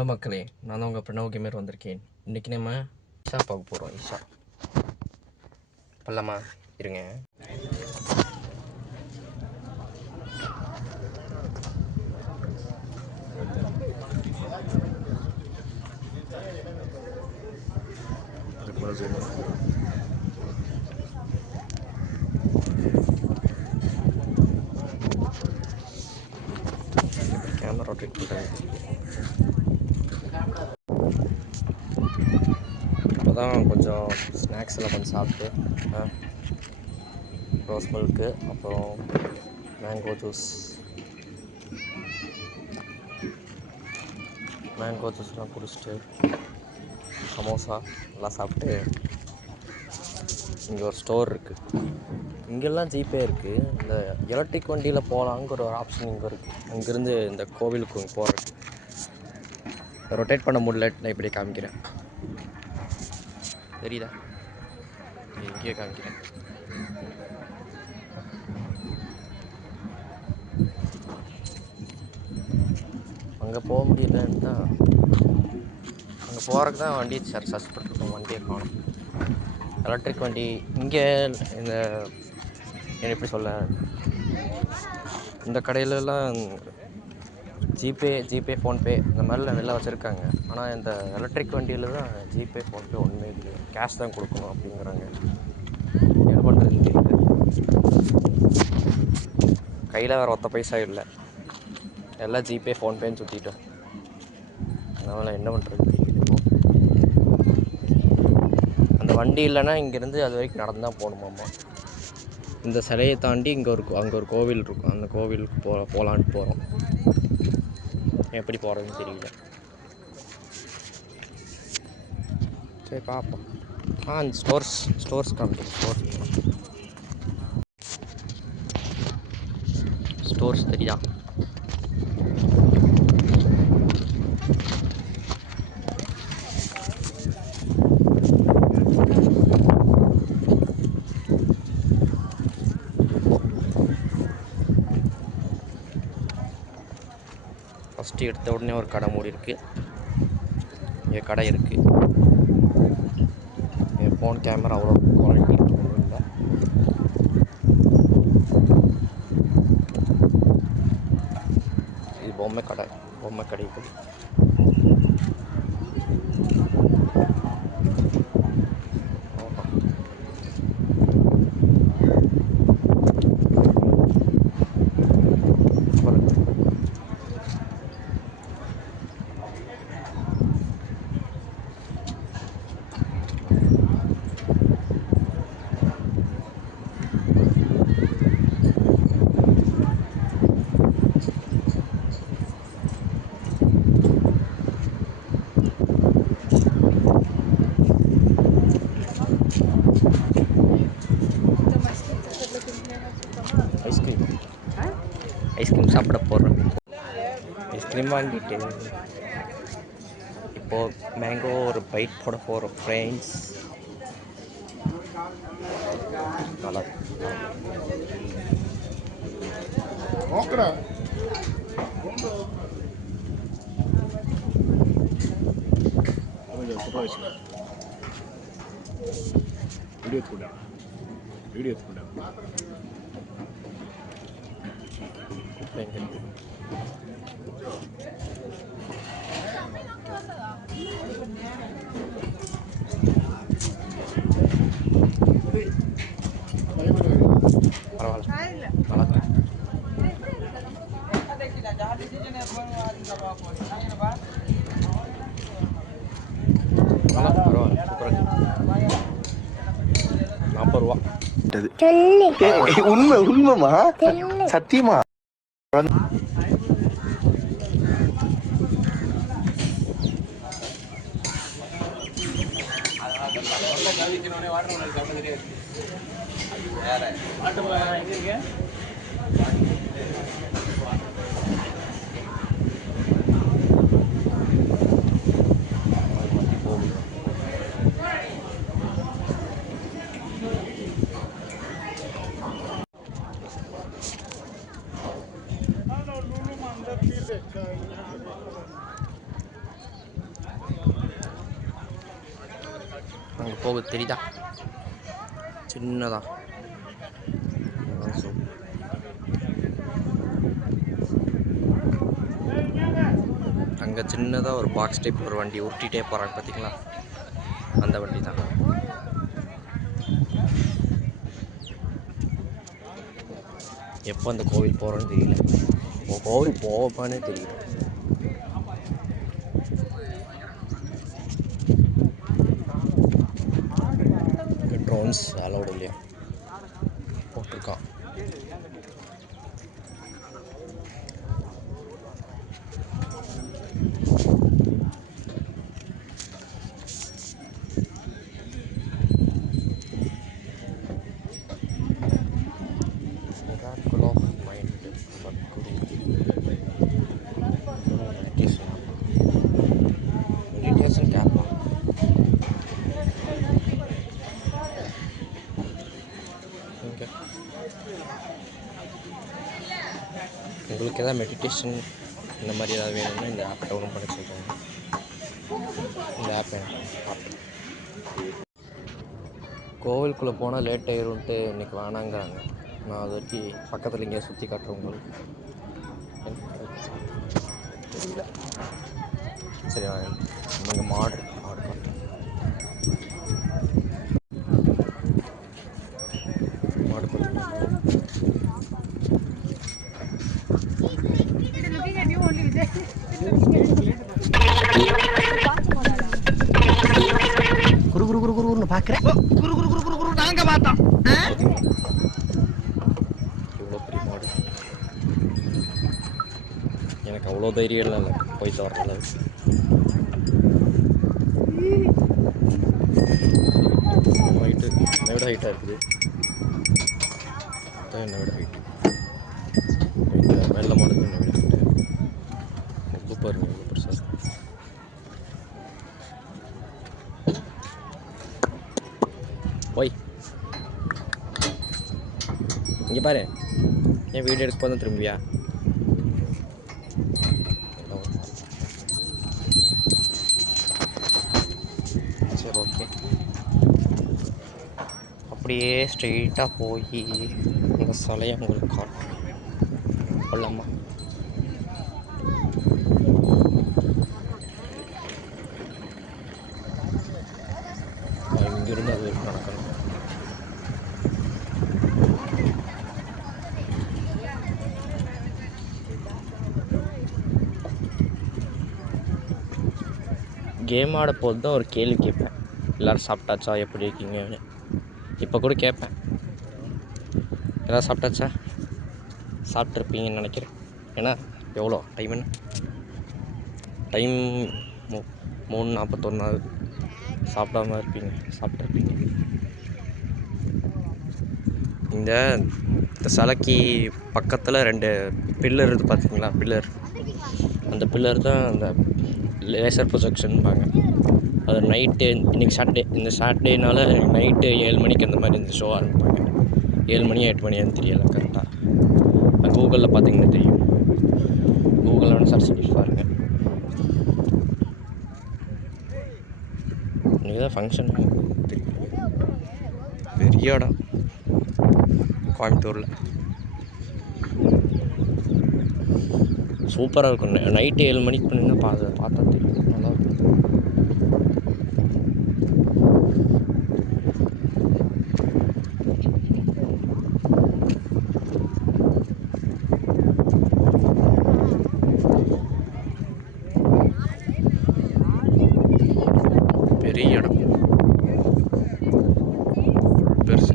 Hello மக்களே, நான் தான் உங்கள் பிரணவ் கேமர் வந்திருக்கேன். இன்றைக்கி நம்ம இஷா பார்க்க போகிறோம். இஷா பல்லம்மா இருங்க. கேமரா ரொட்டேட் பண்ணுறேன். இப்போ தான் கொஞ்சம் ஸ்நாக்ஸ் எல்லாம் கொஞ்சம் சாப்பிட்டு ரோஸ் மில்க்கு, அப்புறம் மேங்கோ ஜூஸ்லாம் குடிச்சிட்டு சமோசா எல்லாம் சாப்பிட்டு இங்கே ஒரு ஸ்டோர் இருக்குது. இங்கெல்லாம் ஜிபே இருக்குது. இந்த எலக்ட்ரிக் வண்டியில் போகலாங்கிற ஒரு ஆப்ஷன் இங்கே இருக்குது. அங்கேருந்து இந்த கோவிலுக்கு போகிறதுக்கு ரொட்டேட் பண்ண முடியல. நான் இப்படி காமிக்கிறேன், தெரியுதா? இங்கேயே காமிக்கிறேன். அங்கே போக முடியலன்னு தான், அங்கே போகிறதுக்கு தான் வண்டி சர்ச் பண்ணிருக்கோம். வண்டியை காணும். எலக்ட்ரிக் வண்டி இங்கே இந்த எப்படி சொல்ல, இந்த கடையிலலாம் ஜிபே ஃபோன்பே இந்த மாதிரிலாம் நல்லா வச்சுருக்காங்க. ஆனால் இந்த எலக்ட்ரிக் வண்டியில் தான் ஜிபே ஃபோன்பே ஒன்றுமே இல்லை. கேஷ் தான் கொடுக்கணும் அப்படிங்கிறாங்க. என்ன பண்ணுறதுன்னு தெரியல. கையில் வேறு ஒத்த பைசா இல்லை. எல்லாம் ஜிபே ஃபோன்பேன்னு சுற்றிட்டோம். அதனால் என்ன பண்ணுறதுன்னு தெரியல. அந்த வண்டி இல்லைன்னா இங்கேருந்து அது வரைக்கும் நடந்து தான் போகணுமாம்மா. இந்த சிலையை தாண்டி அங்கே ஒரு கோவில் இருக்கும். அந்த கோவிலுக்கு போகலான்ட்டு போகிறோம். எப்படி போகிறதுன்னு தெரியல. சரி பார்ப்போம். இந்த ஸ்டோர்ஸ் காமிக்கிறேன். ஸ்டோர்ஸ் தெரியா? ஃபஸ்ட்டு எடுத்த உடனே ஒரு கடை மூடி இருக்குது. இங்கே கடை இருக்குது. என் ஃபோன் கேமரா அவ்வளோ குவாலிட்டி ஒன்றும் இல்லை. இது பொம்மை கடை இப்படி. ஐஸ்கிரீம் சாப்பிட போகிறோம். ஐஸ்கிரீம் வாங்கிட்டு இப்போது மேங்கோ ஒரு பைட் போட போகிறோம் ஃப்ரெண்ட்ஸ். நல்லா வீடியோ பரவாயில்ல. உண்மைமா சத்தியமா போகுது தெரியுதா? சின்னதா அங்கே சின்னதாக ஒரு பாக்ஸ் டைப் ஒரு வண்டி உருட்டிகிட்டே போகிறாங்க பார்த்தீங்களா? அந்த வண்டி தான். எப்போ அந்த கோவில் போகிறோன்னு தெரியல. கோவில் போவானே தெரியல. ட்ரோன்ஸ் அலௌடு இல்லையா போட்டிருக்கான். உங்களுக்கு எதாவது மெடிடேஷன் இந்த மாதிரி ஏதாவது வேணும்னா இந்த ஆப் டவுன்லோட் பண்ண சொல்கிறேன். இந்த ஆப் கோவிலுக்குள்ளே போனால் லேட் ஆயிரும்ன்ட்டு இன்றைக்கி வேணாங்கிறாங்க. நான் அது வரைக்கும் பக்கத்தில் இங்கே சுற்றி காட்டுறேன் உங்களுக்கு. தெரியல. சரி இங்கே மாடு காட்டுறேன். மாடு குரு குரு குரு குருன்னு பார்க்குறேன். குரு குரு குரு குரு குரு நாங்கள் பார்த்தோம். இவ்வளோ பெரிய மாடு. எனக்கு அவ்வளோ தைரியம் இல்லை போயிட்டு வர அளவுக்கு. ஹைட்டு என்னை விட ஹைட்டாக இருக்குது. என்னை விட ஹைட்டு இந்த வெள்ளை மாடு என்னை விட ஹைட்டு. ரொம்ப பாருங்க எவ்வளோ பெருசாக. போய் இங்கே பாரு. ஏன் வீடியோ எடுக்க போதும் திரும்பியா? சரி ஓகே. அப்படியே ஸ்ட்ரெயிட்டாக போய் இந்த சிலையை உங்களுக்கு காட்டும். கொள்ளம்மா இங்கிருந்து அது வரைக்கும் நடக்கணும். கேம் ஆட போது தான் ஒரு கேள்வி கேட்பேன். எல்லோரும் சாப்பிட்டாச்சா, எப்படி இருக்கீங்கன்னு. இப்போ கூட கேட்பேன், எல்லோரும் சாப்பிட்டாச்சா? சாப்பிட்ருப்பீங்கன்னு நினைக்கிறேன். ஏன்னா எவ்வளோ டைம்? என்ன டைம்? 3:41 ஆகுது. சாப்பிடாம இருப்பீங்க, சாப்பிட்ருப்பீங்க. இந்த சிலைக்கு பக்கத்தில் 2 பில்லர் இருக்குது பார்த்தீங்களா? பில்லர், அந்த பில்லர் தான் அந்த லேசர் ப்ரொஜெக்ஷன்பாங்க. அது நைட்டு, இன்றைக்கி சாட்டர்டே, இந்த சாட்டர்டேனால நைட்டு 7 மணிக்கு அந்த மாதிரி இந்த ஷோ ஆரம்பிப்பாங்க. 7 மணி 8 மணியான்னு தெரியலை கரெக்டாக. கூகுளில் பார்த்தீங்கன்னா தெரியும். கூகுளில் வேணும் சர்ச் பண்ணி பாருங்க. இன்றைக்கி தான் ஃபங்க்ஷன் தெரியும். பெரிய இடம் கோயம்புத்தூரில். சூப்பராக இருக்கும். நைட்டு 7 மணிக்கு பண்ணிங்கன்னா பார்த்தா தெரியும், நல்லாயிருக்கும். பெரிய இடம், பெருசு.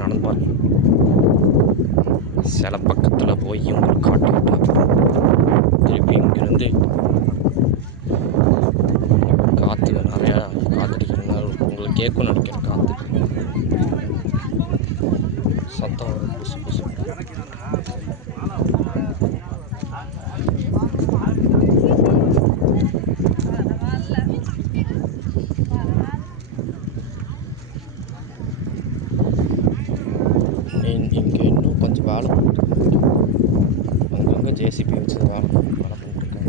நடந்து பாருங்க. சில பக்கத்தில் போய் உங்களுக்கு காட்டி விட்டாங்க. திருப்பி இங்கிருந்து காற்று நிறையா காத்தடிக்கிறதுனால உங்களுக்கு கேட்கும்னு நினைக்கிறேன். காற்று சத்தம் வரும், புசு புசு. இங்கே இன்னும் கொஞ்சம் வேலை பண்ணிட்டு அங்கங்கே ஜேசிபி வச்சு வேலை பண்ணிட்டுருக்காங்க.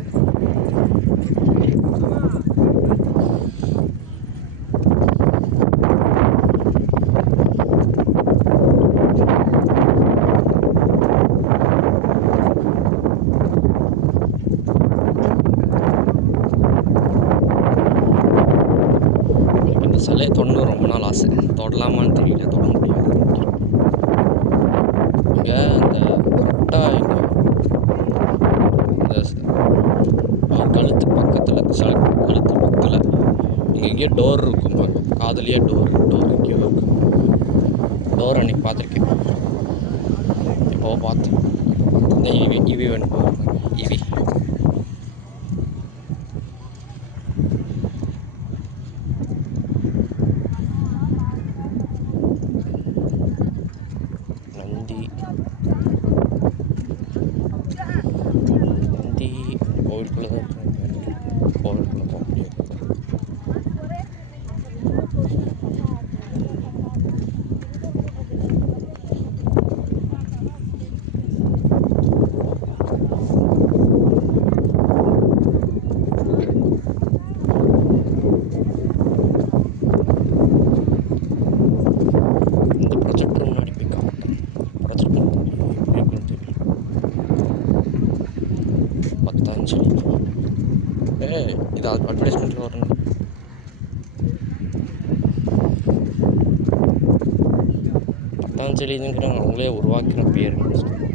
இந்த சிலையை தொடணும் ரொம்ப நாள் ஆசை, தொடலாமான்னு தெரியல, தொட முடியாது. இங்கே இந்த கரெக்டாக இந்த கழுத்து பக்கத்தில் கழுத்து பக்கத்தில் இங்கே எங்கேயோ டோர் இருக்கும் பாருங்க, காதுலேயே டோர் எங்கேயோ இருக்கும். டோர் அன்றைக்கி பார்த்துருக்கேன், எப்போவோ பார்த்தேன். இந்த இவி வேணும் இவி. நந்தி கோவிலுக்குள்ளே தான் இருக்கு, கோவிலுக்குள்ளே போக முடியாது. இந்த ப்ரொஜெக்டர் முன்னாடி போய் காட்டேன், ப்ரொஜெக்டர் எப்படி இருக்குன்னு தெரியல. பத்தாஞ்சலி இது அட்வர்டைஸ்மெண்ட்டில் வரணும். பத்தாஞ்சலிங்கிறவங்க அவங்களே உருவாக்கின பேருன்னு சொல்லுவாங்க.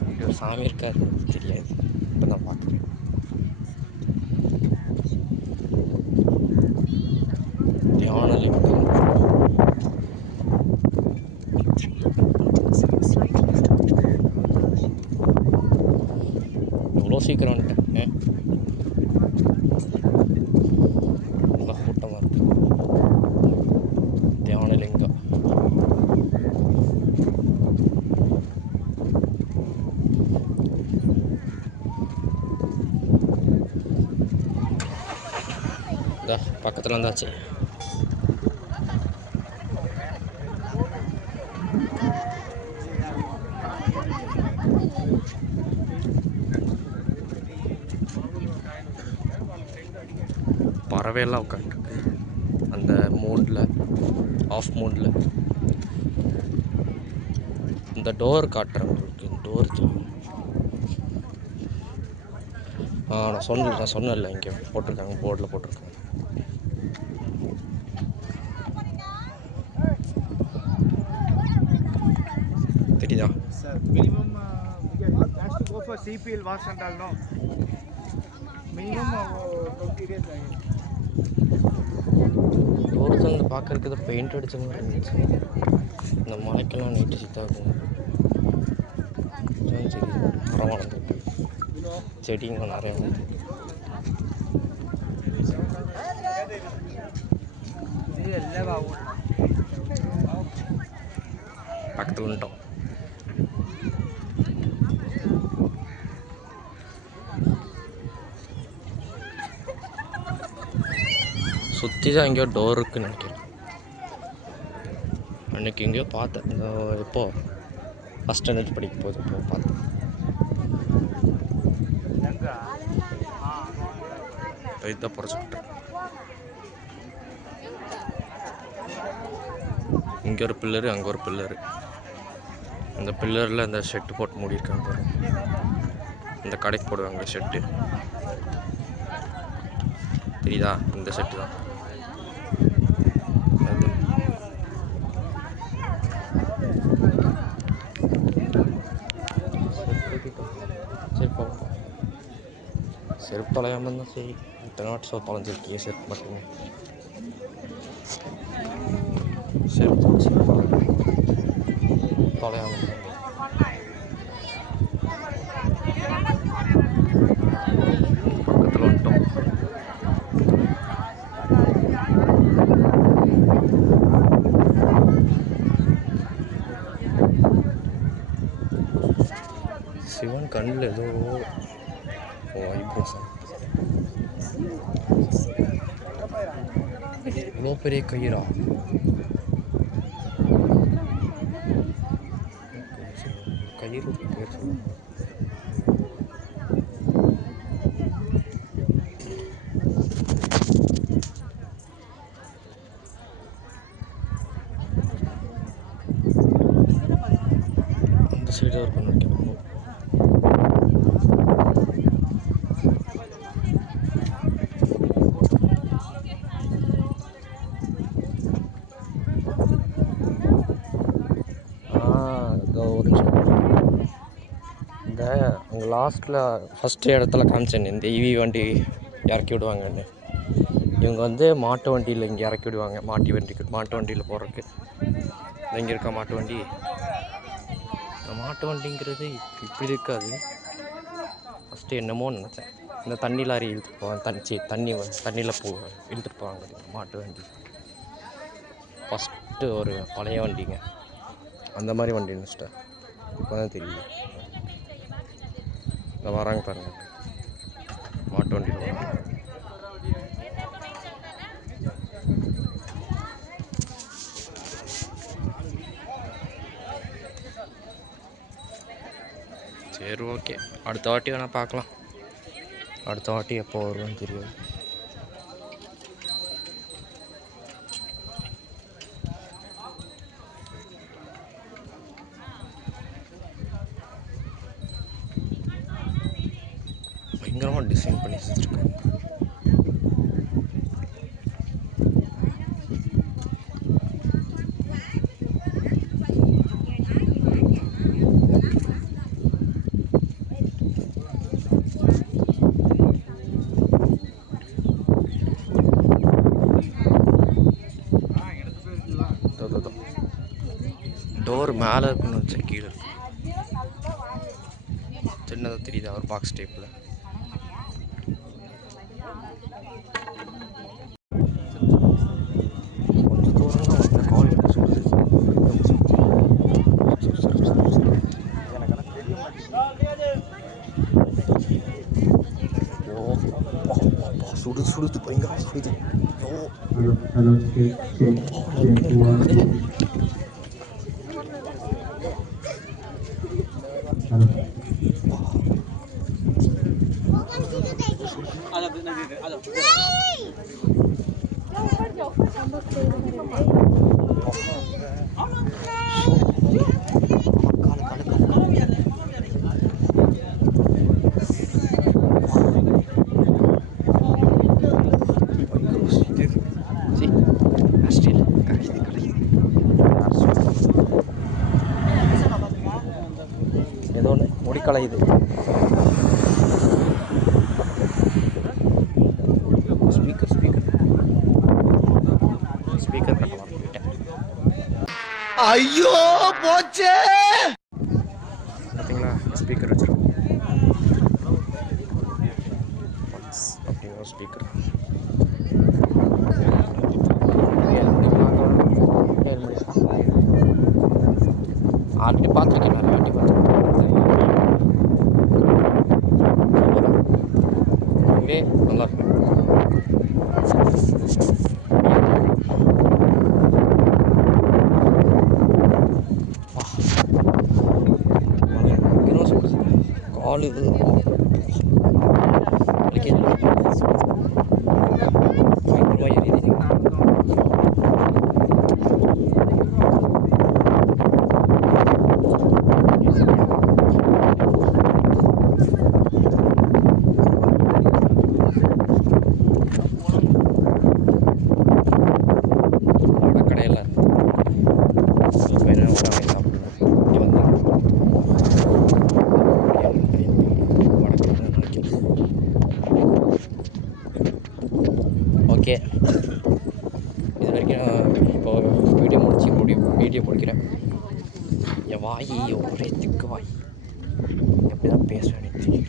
இப்படி ஒரு சாமி இருக்காரு தெரியாது, இப்போ தான் பார்க்குறேன். தியானலிங்கம் எவ்வளோ சீக்கிரம் வந்துட்டேன், நல்லா கூட்டமாக இருக்கு. தியானலிங்கம் பக்கத்தில் வந்தாச்சு. பறவையெல்லாம் உட்காந்துருக்கு அந்த மூனில், ஆஃப் மூனில். இந்த டோர் காட்டுறவங்களுக்கு டோர் நான் சொன்னேன்ல, இங்கே போட்டிருக்காங்க, போர்டில் போட்டிருக்காங்க. தெரியுதா? Sir, minimum that's to go for CPL wash and all, no? Minimum 20 days ஆகும். தூரத்தில் இந்த பார்க்கறதுக்கு பெயிண்ட் அடித்த மாதிரி இருந்துச்சு. இந்த மலைக்கெல்லாம் நீட்டு சித்தாகும். சரி, மரம் வளர்ந்துருக்கு, செடிங்க நிறைய வளர்ந்துருக்கு. பக்கத்தில் வந்துட்டோம். சுற்றி தான் எங்கேயோ டோர் இருக்குன்னு நினைக்கிறேன். அன்றைக்கி எங்கேயோ பார்த்தேன், இந்த எப்போ ஃபஸ்ட் ஸ்டாண்டர்ட் படிக்கும் போது இப்போ பார்த்தேன். இதுதான் ப்ரொஜெக்டர். இங்கே ஒரு பில்லரு, அங்கே ஒரு பில்லரு. அந்த பில்லரில் இந்த ஷெட்டு போட்டு மூடியிருக்காங்க பாருங்க. இந்த கடைக்கு போடுவாங்க ஷெட்டு, தெரியுதா? இந்த ஷெட்டு தான் அது. சரி போகும், செருப்பு தொலையாமல் தான். சரி, இத்தனை வாட்டி தொலைஞ்சிருக்கீங்க செருப்பு மட்டுமே. செருப்பு தொலையாமல் பக்கத்தில் வந்துட்டோம். சிவன் கண்ணில் ஏதோ வைப்ரேஷன், இவ்வளோ பெரிய கயிறா? கயிறு பேர் சொல்லுங்க. அந்த சைடு இருக்கும் நினைக்கிறேன். ஒரு இந்த அங்கே லாஸ்ட்டில் ஃபஸ்ட்டு இடத்துல காமிச்சேன் இந்த இவி வண்டி இறக்கி விடுவாங்கன்னு. இவங்க வந்து மாட்டு வண்டியில் இங்கே இறக்கி விடுவாங்க. மாட்டு வண்டியில் போகிறதுக்கு இங்கே இருக்கா மாட்டு வண்டி. மாட்டு வண்டிங்கிறது இப்படி இருக்காது. ஃபஸ்ட்டு என்னமோ நினச்சேன். இந்த தண்ணி லாரி இழுத்துட்டு போவாங்க. தண்ணியில் இழுத்துட்டு போவாங்க மாட்டு வண்டி. ஃபஸ்ட்டு ஒரு பழைய வண்டிங்க. அந்த மாதிரி வண்டி நினச்சிட்டேன். இப்போ தான் தெரியுது. இந்த வராங்க பாருங்க மாட்டு வண்டியில் வராங்க. சரி ஓகே, அடுத்த வாட்டி வேணால் பார்க்கலாம். அடுத்த வாட்டி எப்போ வருவேன்னு தெரியாது. பயங்கரமாக டிசைன் பண்ணி வச்சுருக்காங்க. டோர் மேலே இருக்குன்னு வச்சேன், கீழே இருக்கு. சின்னதாக தெரியுது ஒரு பாக்ஸ் டைப்பில். கொஞ்சம் தூரம் தான் வந்த கால் சுடுது. சுடுது பயங்கர சுடுது. ஏதோ ஒன்று முடிக்கலையுது. ஸ்பீக்கர் பண்ணலாம் போயிட்டேன். ஐயோ போச்சே. பார்த்தீங்களா ஸ்பீக்கர் வச்சுருக்கோம். அப்படிங்கிற ஸ்பீக்கர் 7 மணிக்கு பார்க்கலாம். 7 மணிக்கு ஆல்ரெடி பார்த்துருக்கேன், நிறைய வாட்டி பார்த்துருக்கேன். நல்லா இருக்கும். கால் இது ஓகே. இது வரைக்கும் இப்போ வீடியோ முடிக்கிறேன். என் வாய் ஒரே திக்கு வாய், எப்படி தான் பேசுவேன்னு தெரியும்.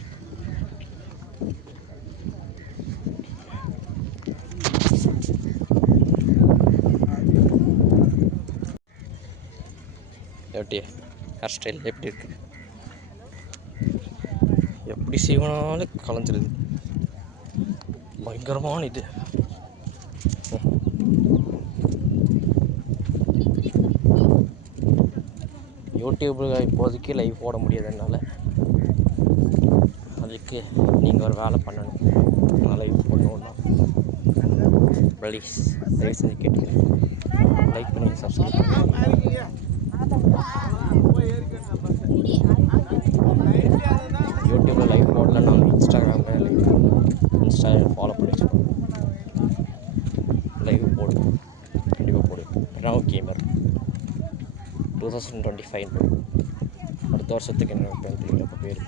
எப்படி ஹேர் ஸ்டைல் எப்படி இருக்கு? எப்படி சீவனாலும் கலைஞ்சிருது. பயங்கரமான இது. யூடியூப்பில் இப்போதைக்கு லைவ் போட முடியாது என்னால். அதுக்கு நீங்கள் ஒரு வேலை பண்ணணும். நான் லைவ் பண்ணணுன்னா ப்ளீஸ் தயவு செஞ்சு கேட்டுக்கிறேன், லைக் பண்ணி சப்ஸ்கிரைப் பண்ணுங்கள். யூடியூப்பில் லைவ் போடல, நான் இன்ஸ்டாகிராமில் ஃபாலோ பண்ணி வச்சுக்கோங்க. லைவ் போடு, கண்டிப்பாக போடு. ராவ் கேமர் 2025 அடுத்த வருஷத்துக்கு என்ன வைப்பேன்னு தெரியல. இப்போ பேர்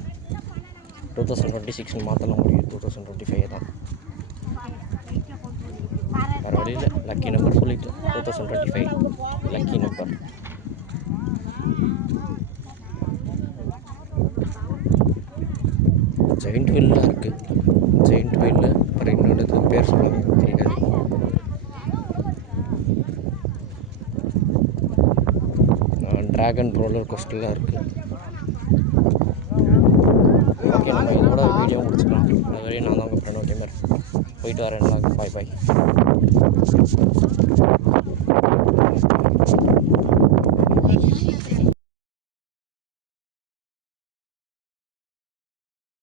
2026 மாற்றலாம் முடியும். 2025 தான் வேறு வழியில். லக்கி நம்பர் சொல்லிட்டு 2025 லக்கி நம்பர். ஜெயிண்ட் வீல்லாம் இருக்குது. ஜெயிண்ட் வீலில் அப்புறம் இன்னொன்று பேர் சொல்லாமல் தெரியாது. ட்ராகன் ரோலர் கோஸ்டர்லாம் இருக்குது. ஓகே, நம்ம இதோட வீடியோ முடிச்சுக்கலாம். அது வரையும் நான் தான் உங்கள் ஃப்ரெண்ட். ஓகே மாதிரி போயிட்டு வரேன். பாய் பாய்.